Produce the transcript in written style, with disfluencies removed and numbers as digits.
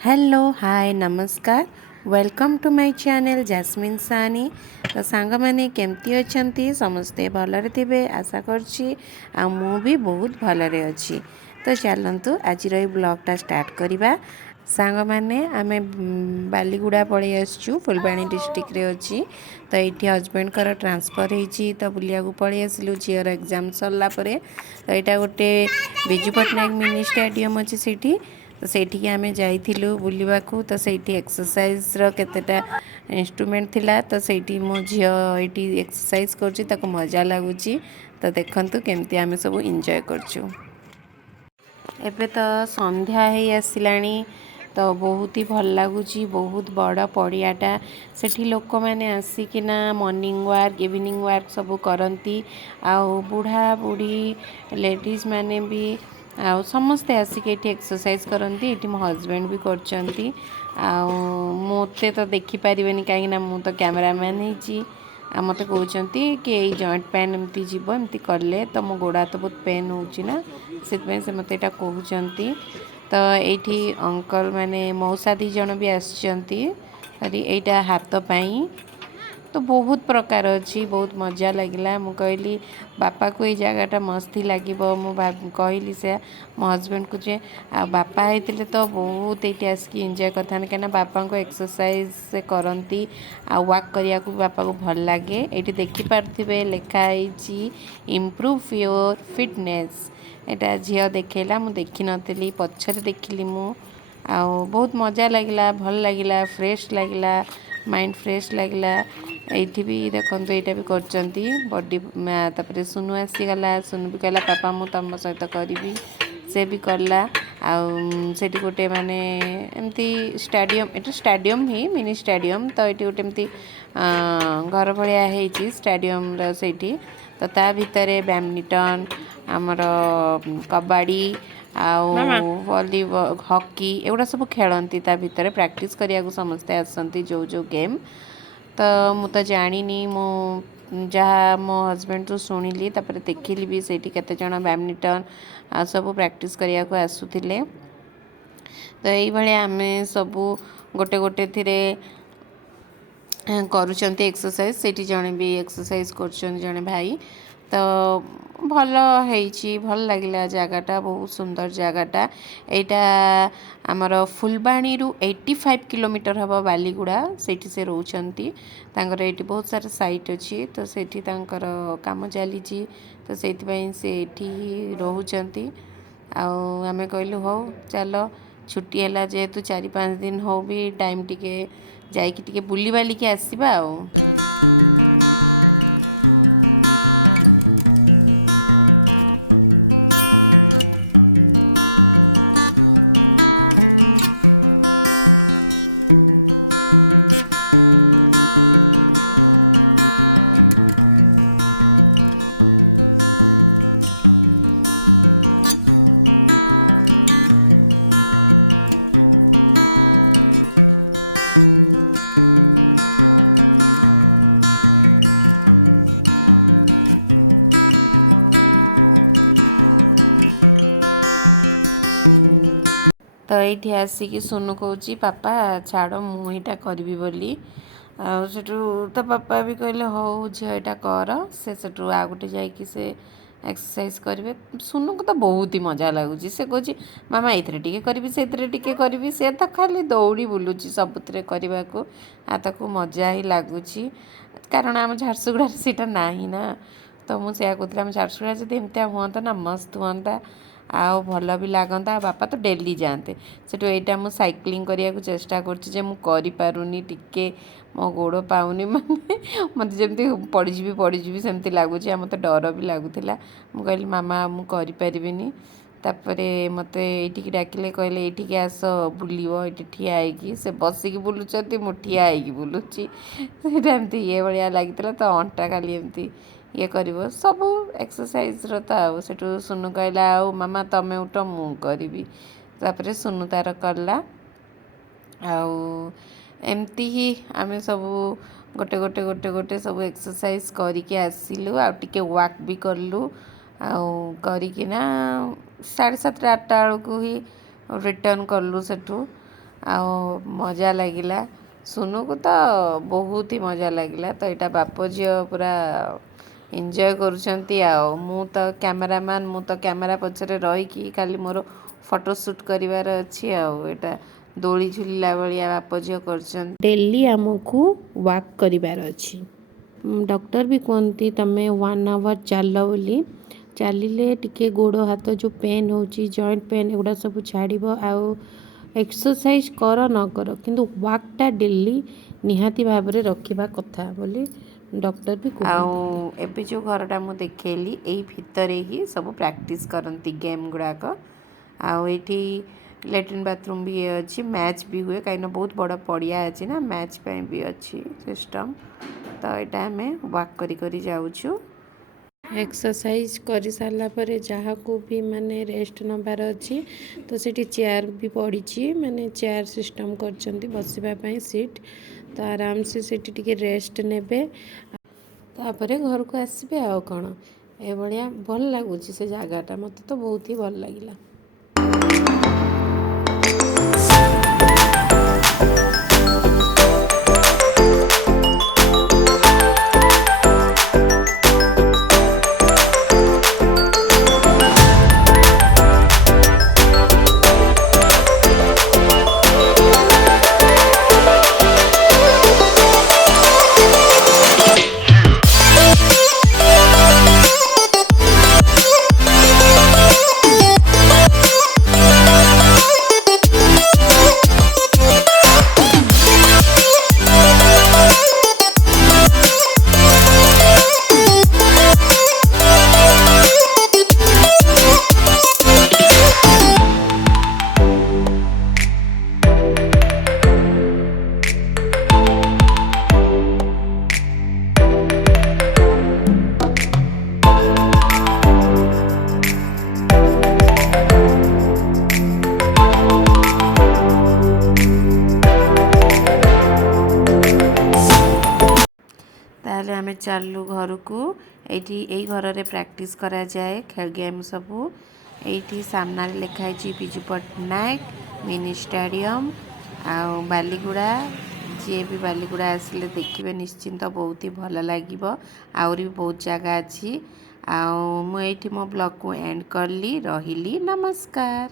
Hello hi नमस्कार welcome to my channel Jasmine Sani. तो सांग माने केमती अछंती समस्ते भलरे थिबे आशा करछि आ मु भी बहुत भलरे अछि। तो चलंतु आज रो ब्लॉगटा स्टार्ट करिबा। सांग माने आमे बालीगुड़ा पळै आछू फुलबाणी डिस्ट्रिक्ट रे अछि। तो एठी हस्बैंड कर ट्रांसफर हेछि तो बुलिया को पळै आसिलु झियर एग्जाम सरला परे। तो एटा गोटे बिजू पटनायक मिनी स्टेडियम अछि सेठी। तो सेठी आमे जाइथिलु बुलिबाकू तो सेठी एक्सरसाइज रो केतेटा इंस्ट्रूमेंट थिला तो सेठी मो झियो एठी एक्सरसाइज करछि ताको मजा लागुछि। तो देखंतु केमती आमे सब एन्जॉय करछु। एबे तो संध्या हे आसिलाणी तो बहुत ही भल लगुच बहुत बड़ पड़ियाटा सेठी लोक मैंने आसिकिना मॉर्निंग वॉक इवनिंग वॉक सब करती आउ बुढ़ा बुढ़ी लेडीज मैंने भी आउ समस्ते आसिक एक्सरसाइज करती ये मो हजबैंड भी करते आते तो देखिपारे कहीं मु तो कैमरामैन हो मत कहते कि यही जॉइंट पेन एमती जीव एमती कले तो मो गोड़ हाथ बहुत पेन होना से मत यहाँ कहते। तो ये अंकल माने मौसा दी जन भी आसटा हाथ पाई तो बहुत प्रकार अच्छी बहुत मजा लगिला मु कहली बापा को ये जगहटा मस्ती लगे मु कहली से मो हजबैंड को जे आ बापा होते तो बहुत ये आसिक एंजॉय करते कहीं बापा को एक्सरसाइज से करती आ वॉक करने को बापा को भल लगे ये देखिपे लिखाई इम्प्रूव योर फिटनेस एटा झील देखला मुझे देखी नी पछरे देखिली मु आ बहुत मजा लगिला भल लगिला फ्रेश लगिला माइंड फ्रेश लगिला। ये भी देखो यहाँ भी कर बॉडी तापर सुनु आसीगला सुनु भी कहला पापा मु तुम सहित करी से भी कला आठ गोटे माने एमती स्टाडियम ये स्टाडियम ही मिनी स्टाडियम तो ये गोटे एमती घर भाया है स्टाडियम से तो ता भितर बैडमिंटन आमर कबाड़ी वॉलीबॉल हॉकी एगुड़ा सब खेलती ता भितर प्रैक्टिस करिया को समस्ते आसती जो जो गेम तो मु तो जानी मु जहाँ मो हजबैंड तो शुणिली देखिली भी से केते जण बैडमिंटन आ सब प्रैक्टिस करिया को आसुतिले। तो ये आम सबू गोटे गोटे थी करुँच एक्सरसाइज से जड़े भी एक्सरसाइज कर भाई तो भल भल लगिला जगहटा बहुत सुंदर जगहटा यहाँ आमर फुलबाणी रु 85 किलोमीटर हम बालीगुड़ा से रोचंती ये बहुत सारा साइट अच्छी तो सेठी काम चली तो से रोचंती आमे कहलु हो चलो छुट्टी है जेहेतु 4-5 दिन हो भी टाइम टिके जाइकी टिके बुली बालिकी आसीबा तो ये आसिक सुनु कौची पापा छाड़ मुझा करी बोली आठू तो पापा भी कहले हो झील यहाँ कर से आ गए जाकि से एक्सरसाइज करेंगे सुनु को तो बहुत ही मजा लगुच से कहे मामा ये करी से करी से तो खाली दौड़ी बुलूची सबुत करने को ताको मजा ही लगुच कारण आम झारसुगुड़ा सीटा ना तो मुझे कहती आम झारसुगुड़ा जब एमती हाँ ना मस्त हाँ आउ भल भी लगता बापा तो डेली जाते से यहाँ साइक्लिंग करने को चेष्टा करूनी टिके मो गोड़ पाऊनी माने मत जमी पड़जी सेमती लगुच मत डर भी लगुला मु कहली मामा मु करें तापर मत ये डाकिले कहले ये आस बुलव ये ठिया से बसिकी बुलूँ मुठिया होगी बुलूची एमती ये भाया लगी तो अंटा खाली एमती ये कर सब एक्सरसाइज तो सेठू सुनु कहला आ मामा तमें उठ मु करी तापर सुनु तार कला एमती ही आम सब गोटे गोटे गोटे गोटे सब एक्सरसाइज करके आसिलु आटे वॉक भी कलु करना 7:30-8 बेलू ही रिटर्न कलु सेठू ଆଉ ମଜା ଲାଗିଲା। ସୁନୁକୁ ତ ବହୁତ ହି ମଜା ଲାଗିଲା। ତ ଏଇଟା ବାପ ଝିଅ ପୁରା ଏନ୍ଜୟ କରୁଛନ୍ତି। ଆଉ ମୁଁ ତ କ୍ୟାମେରାମ୍ୟାନ୍, ମୁଁ ତ କ୍ୟାମେରା ପଛରେ ରହିକି ଖାଲି ମୋର ଫଟୋ ସୁଟ୍ କରିବାର ଅଛି। ଆଉ ଏଇଟା ଦୋଳି ଝୁଲିଲା ଭଳିଆ ବାପ ଝିଅ କରୁଛନ୍ତି। ଡେଲି ଆମକୁ ୱାକ୍ କରିବାର ଅଛି। ଡକ୍ଟର ବି କୁହନ୍ତି ତମେ 1 ଆୱାର ଚାଲ ବୋଲି। ଚାଲିଲେ ଟିକେ ଗୋଡ଼ ହାତ ଯେଉଁ ପେନ୍ ହେଉଛି, ଜଏଣ୍ଟ ପେନ୍, ଏଗୁଡ଼ା ସବୁ ଛାଡ଼ିବ। ଆଉ ଏକ୍ସରସାଇଜ କର ନ କର କିନ୍ତୁ ୱାକ୍ଟା ଡେଲି ନିହାତି ଭାବରେ ରଖିବା କଥା ବୋଲି ଡକ୍ଟର ବି କୁହନ୍ତି। ଆଉ ଏବେ ଯେଉଁ ଘରଟା ମୁଁ ଦେଖେଇଲି ଏଇ ଭିତରେ ହିଁ ସବୁ ପ୍ରାକ୍ଟିସ୍ କରନ୍ତି ଗେମ୍ ଗୁଡ଼ାକ। ଆଉ ଏଇଠି ଲାଟ୍ରିନ୍ ବାଥରୁମ୍ ବି ଅଛି, ମ୍ୟାଚ୍ ବି ହୁଏ କାହିଁକିନା ବହୁତ ବଡ଼ ପଡ଼ିଆ ଅଛି ନା, ମ୍ୟାଚ୍ ପାଇଁ ବି ଅଛି ସିଷ୍ଟମ୍। ତ ଏଇଟା ଆମେ ୱାକ୍ କରି କରି ଯାଉଛୁ। ଏକ୍ସରସାଇଜ କରିସାରିଲା ପରେ ଯାହାକୁ ବି ମାନେ ରେଷ୍ଟ ନେବାର ଅଛି ତ ସେଠି ଚେୟାର ବି ପଡ଼ିଛି, ମାନେ ଚେୟାର ସିଷ୍ଟମ୍ କରିଛନ୍ତି ବସିବା ପାଇଁ ସିଟ୍। ତ ଆରାମସେ ସେଠି ଟିକେ ରେଷ୍ଟ ନେବେ, ତାପରେ ଘରକୁ ଆସିବେ। ଆଉ କ'ଣ ଏଭଳିଆ ଭଲ ଲାଗୁଛି ସେ ଜାଗାଟା, ମୋତେ ତ ବହୁତ ହି ଭଲ ଲାଗିଲା। ତାହେଲେ ଆମେ ଚାଲୁ ଘରକୁ। ଏଇ ଘରରେ ପ୍ରାକ୍ଟିସ୍ କରାଯାଏ ଗେମ୍ ସବୁ। ଏଇଠି ସାମ୍ନାରେ ଲେଖା ହେଇଛି ବିଜୁ ପଟ୍ଟନାୟକ ମିନି ଷ୍ଟାଡ଼ିୟମ୍ ଆଉ ବାଲିଗୁଡ଼ା। ଯିଏ ବି ବାଲିଗୁଡ଼ା ଆସିଲେ ଦେଖିବେ ନିଶ୍ଚିନ୍ତ, ବହୁତ ହି ଭଲ ଲାଗିବ। ଆହୁରି ବି ବହୁତ ଜାଗା ଅଛି। ଆଉ ମୁଁ ଏଇଠି ମୋ ବ୍ଲଗ୍କୁ ଏଣ୍ଡ କଲି। ରହିଲି, ନମସ୍କାର।